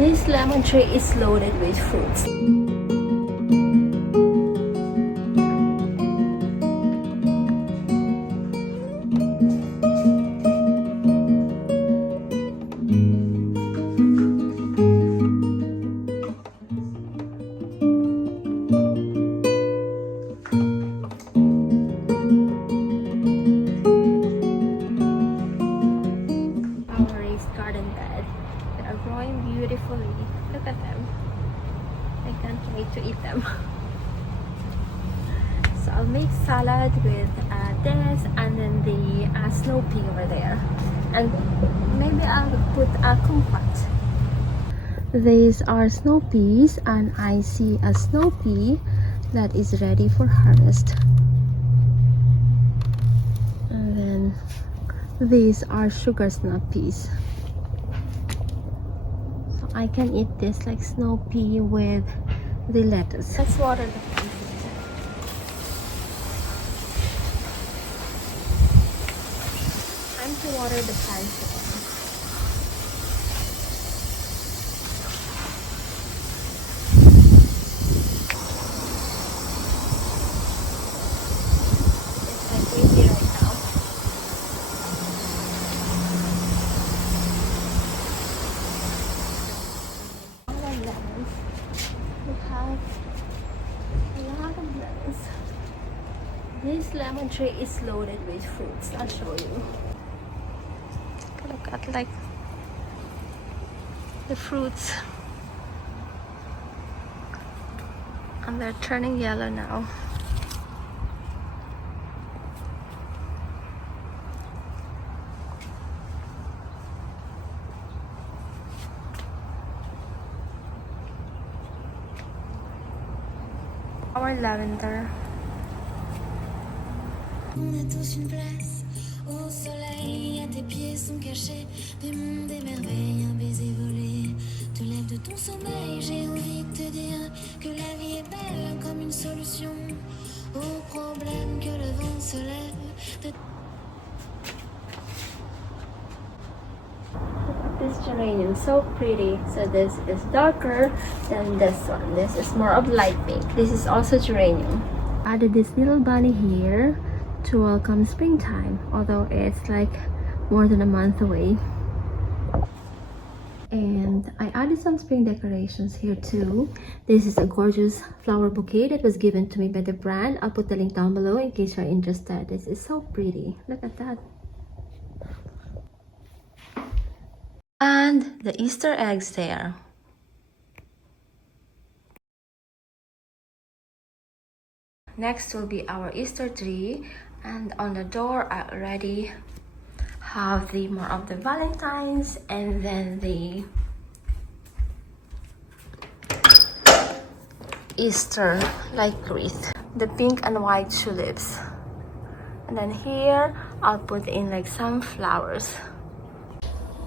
This lemon tree is loaded with fruits. Our raised garden bed. They are growing beautifully. Look at them. I can't wait to eat them. So I'll make salad with this and then the snow pea over there. And maybe I'll put a kumquat. These are snow peas and I see a snow pea that is ready for harvest. And then these are sugar snap peas. So I can eat this like snow pea with the lettuce. Let's water the plant. Time to water the plant. It's like windy right now. All our lemons. We have a lot of lemons. This lemon tree is loaded with fruits. I'll show you. Look at like the fruits, and they're turning yellow now. Our lavender. On a tous une place au soleil, à tes pieds sont cachés des mondes et merveilles, un baiser volé te lève de ton sommeil. J'ai envie de te dire que la vie est belle comme une solution aux problèmes que le vent se lève. This geranium, so pretty. So this is darker than this one. This is more of light pink. This is also geranium. Added this little bunny here to welcome springtime, although it's like more than a month away. And I added some spring decorations here too. This is a gorgeous flower bouquet that was given to me by the brand. I'll put the link down below in case you're interested. This is so pretty. Look at that. And the Easter eggs there. Next will be our Easter tree, and on the door I already have the more of the Valentines and then the Easter like wreath, the pink and white tulips. And then here I'll put in like some flowers.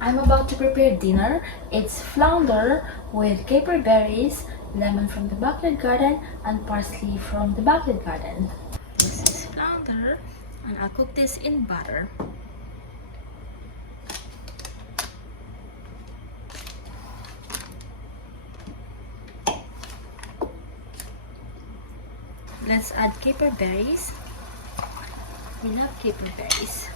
I'm about to prepare dinner. It's flounder with caper berries, lemon from the backyard garden, and parsley from the backyard garden. This is flounder, and I'll cook this in butter. Let's add caper berries. We love caper berries.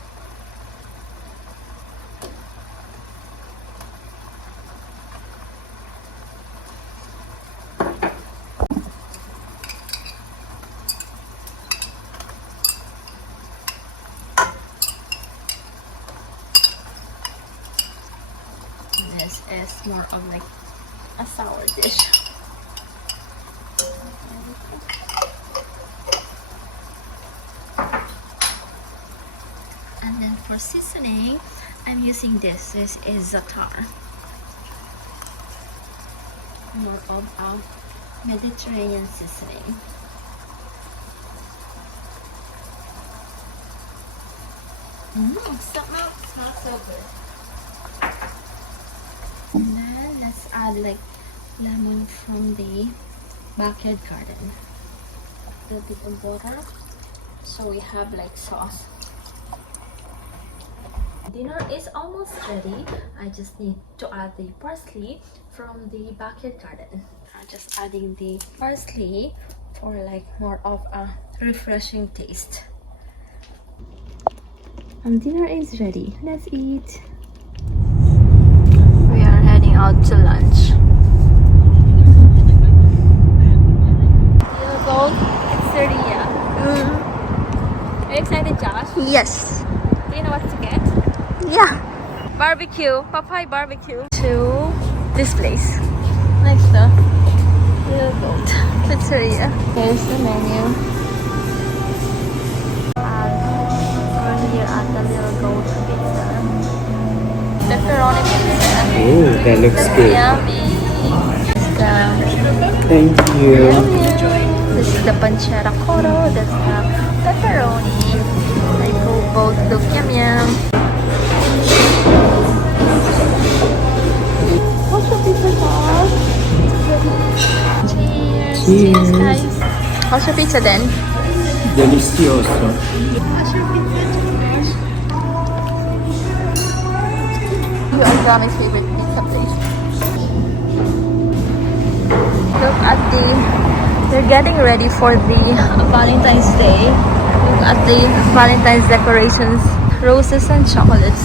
This is more of like a sour dish. And then for seasoning, I'm using this. This is za'atar. More of a Mediterranean seasoning. Smells so good. And then let's add like lemon from the backyard garden. A little bit of water so we have like sauce. Dinner is almost ready. I just need to add the parsley from the backyard garden. I'm just adding the parsley for like more of a refreshing taste. And dinner is ready. Let's eat. We are heading out to lunch. You'll go Pizzeria. Are you excited, Josh? Yes. Do you know what to get? Yeah. Barbecue, Papaya barbecue. To this place. Next to Little Goat Pizzeria. Here's the menu. We're here at the Little Goat Pizza. Pepperoni pizza. Oh, that looks That's good. yummy. Thank you. This is the pancetta coro. That's the pepperoni. They both look yum yum. What's your pizza sauce? Cheers. Cheers, guys. How's your pizza then? Delicioso. What's your pizza, Josh? You are Grammy's favorite pizza place. Look at they're getting ready for the Valentine's Day. Look at the Valentine's decorations. Roses and chocolates.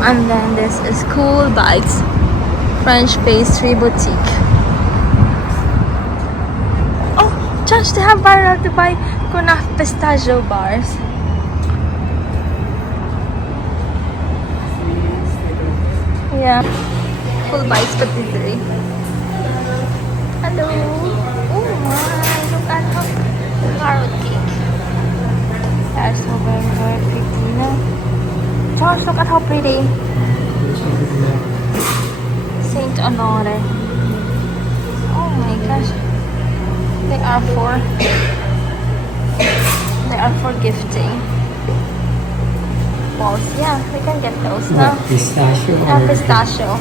And then this is Cool Bites French Pastry Boutique. Oh, Josh, they have viral to buy Kunaf pistachio bars. Yeah. Cool Bites Pâtisserie. Hello. Oh my, look at how carrot cake. That's so very, very pretty. No? Josh, look at how pretty. Saint Honore. Oh my gosh. They are for gifting. Balls, yeah, we can get those now. Pistachio. Yeah, pistachio.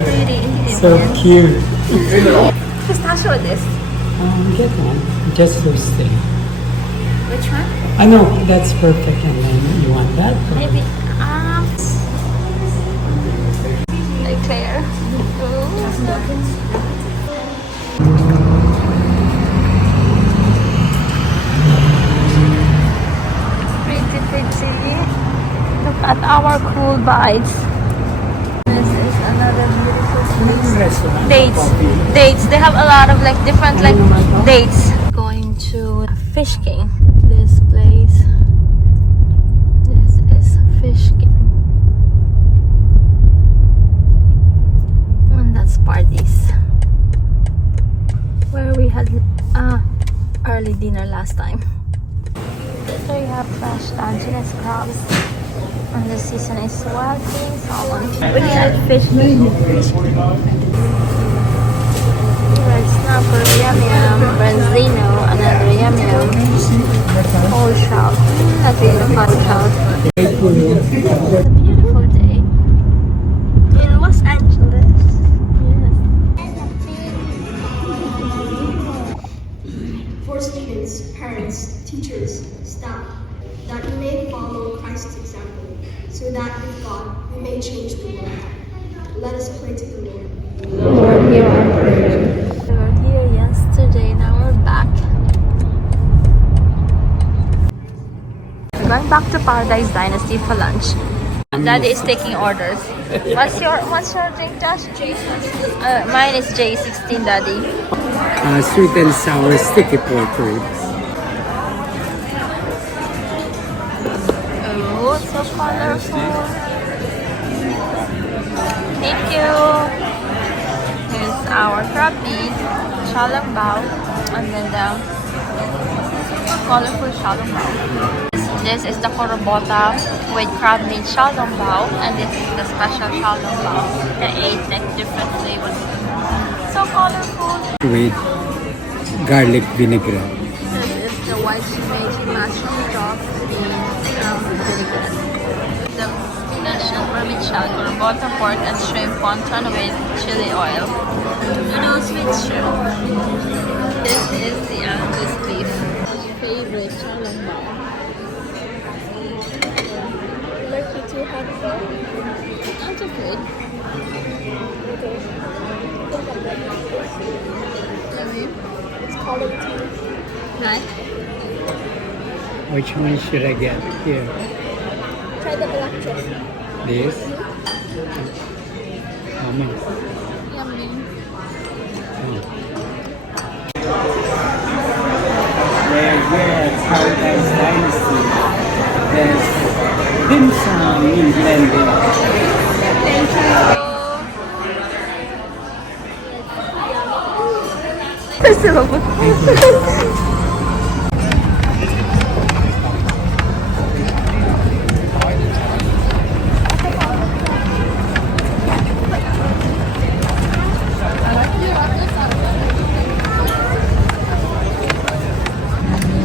Pretty. So cute. Pistachio this. Get one. Just roasting. Which one? I know that's perfect. And then you want that? Maybe like Claire. Pretty. Look at our Cool Bites. This is another beautiful place. Dates. They have a lot of like different like dates. Going to Fish King. This place. This is Fish King. And that's Parties. Where we had early dinner last time. So you have fresh Angeles crabs. And the season is wild king salmon. We had fish. Red snapper, yum yum. Branzino, another yum yum. Whole trout. That's really fun trout. It's a beautiful day in Los Angeles. Yes. For students, parents, teachers, staff, that we may follow Christ's example, so that with God we may change the world. Let us pray to the Lord. Lord, hear our prayer. We were here yesterday, now we're back. We're going back to Paradise Dynasty for lunch. Daddy is taking orders. What's your drink, Josh? Mine is J16, Daddy. Sweet and sour sticky pork ribs. Oh, so colorful. Thank you. Here's our crab meat, shalom bao, and then the colorful shalom bao. This is the korobota with crab meat shalom bao, and this is the special shalom bao. The 8 like different flavors. So colorful. With garlic vinaigrette. This is the white spinach mushroom chopped in vinaigrette. The spinach and vermicelli, korobota pork and shrimp wonton with chili oil. Noodles with shrimp. This is the Angus beef. Favorite shalom bao. Not afraid. It's quality. Right? Which one should I get here? Try the black dress. This? How much? Yummy. Where Paradise Dynasty, there's dim sum in blending. Thank you. Festival.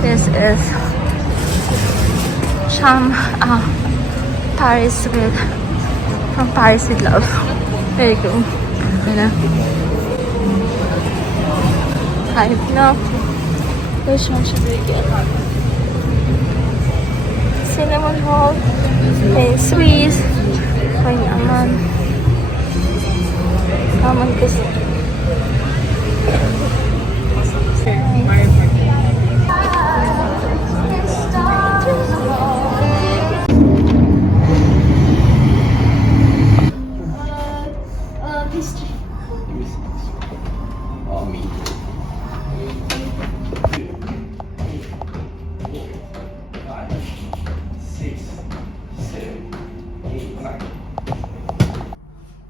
This is Paris with from Paris with love. Very cool. You know. I know which one should we get? Cinnamon roll, plain Swiss, plain almond custard. Pastry. Oh, me.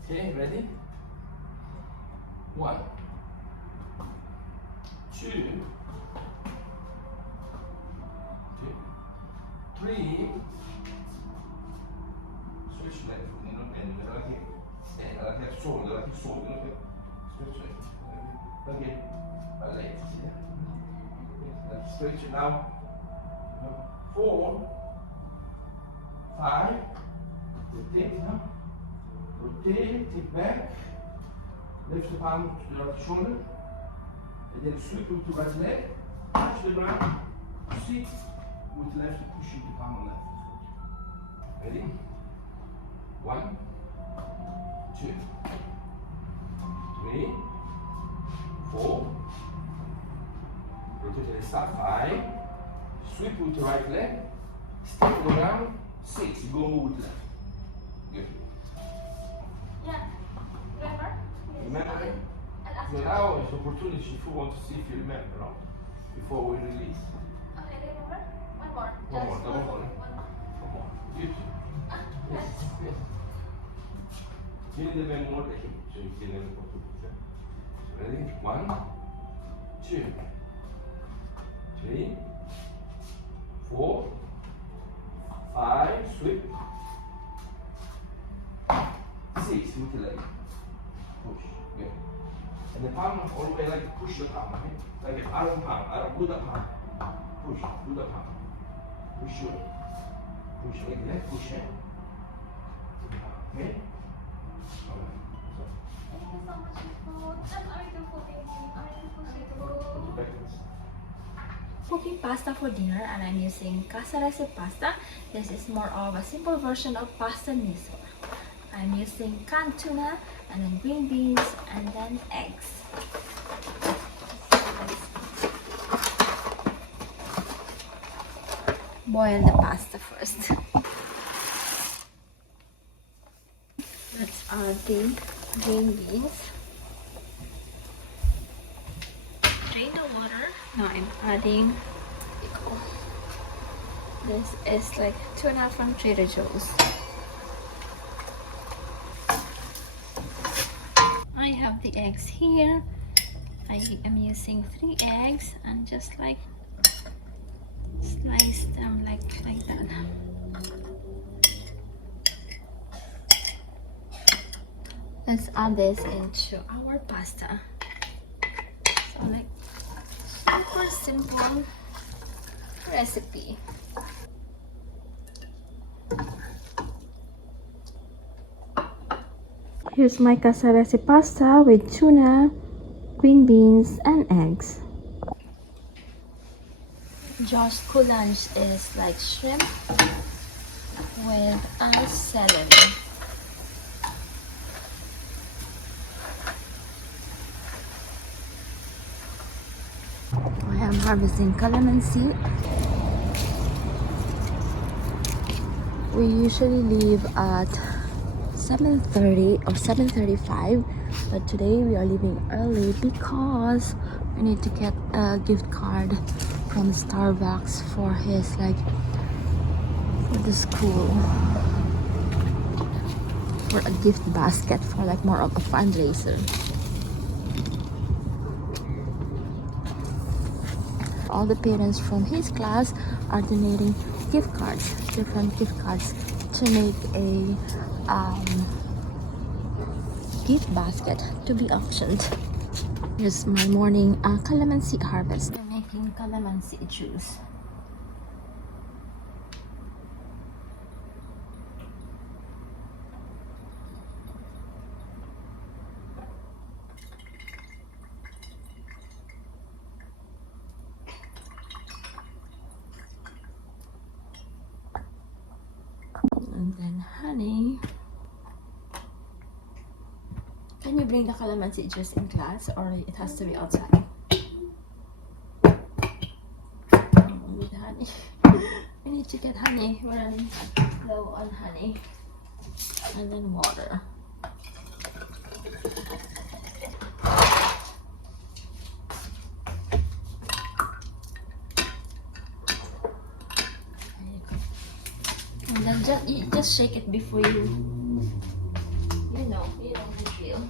Okay, ready? 1, 2, 3. Switch left, and solo, okay, stretch it now. 4, 5, rotate now. Rotate it back, lift the palm to the right shoulder, and then sweep with the right leg, touch the ground, sit with left pushing the palm on left. Ready? 1, 2, 3, 4, rotate and start 5, sweep with the right leg, step around, 6, go with left. Good. Yeah. Remember? So now is opportunity if you want to see if you remember, no? Before we release. Okay, remember? One more. One more. Good. Yes. Tieni le memorie qui, cioè tieni le foto. Ready? 1, 2, 3, 4, 5, sweep. 6 with the leg. Push. Good. And the palm always like push the palm, okay? Like an arm palm, do the palm. Push, do the palm. Push it. Push like that, push it. Okay? Alright. Thank you so much, food. Put it backwards. Cooking pasta for dinner, and I'm using calamansi pasta. This is more of a simple version of pasta miso. I'm using canned tuna and then green beans and then eggs. Boil the pasta first. Let's add the green beans. Drain the water. Now I'm adding pickle. This is like tuna from Trader Joe's. I have the eggs here. I am using 3 eggs and just like slice them like that. Let's add this into our pasta. So like super simple recipe. Here's my calamansi pasta with tuna, green beans, and eggs. Josh's school lunch is like shrimp with a celery. harvesting calamansi. We usually leave at 7:30 or 7:35, but today we are leaving early because we need to get a gift card from Starbucks for his for the school, for a gift basket, for more of a fundraiser. All the parents from his class are donating gift cards, different gift cards, to make a gift basket to be auctioned. Here's my morning calamansi harvest. I'm making calamansi juice. And then honey. Can you bring the calamansi juice in class, or it has to be outside? With honey. We need to get honey. We're running low on honey. And then water. And then just shake it before you know the drill.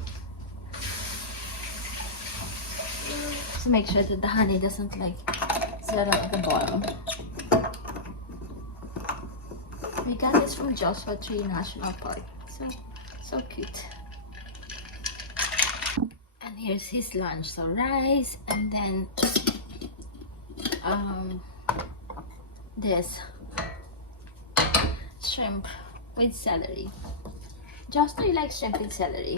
So make sure that the honey doesn't settle at the bottom. We got this from Joshua Tree National Park. So cute. And here's his lunch. So rice, and then this shrimp with celery. Josh, do you like shrimp with celery?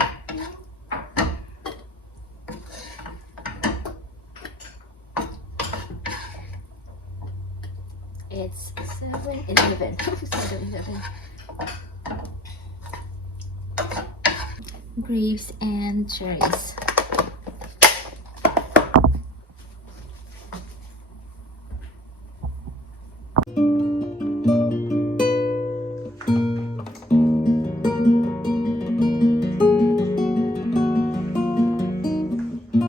It's 7-Eleven. 7-Eleven. Grapes and cherries.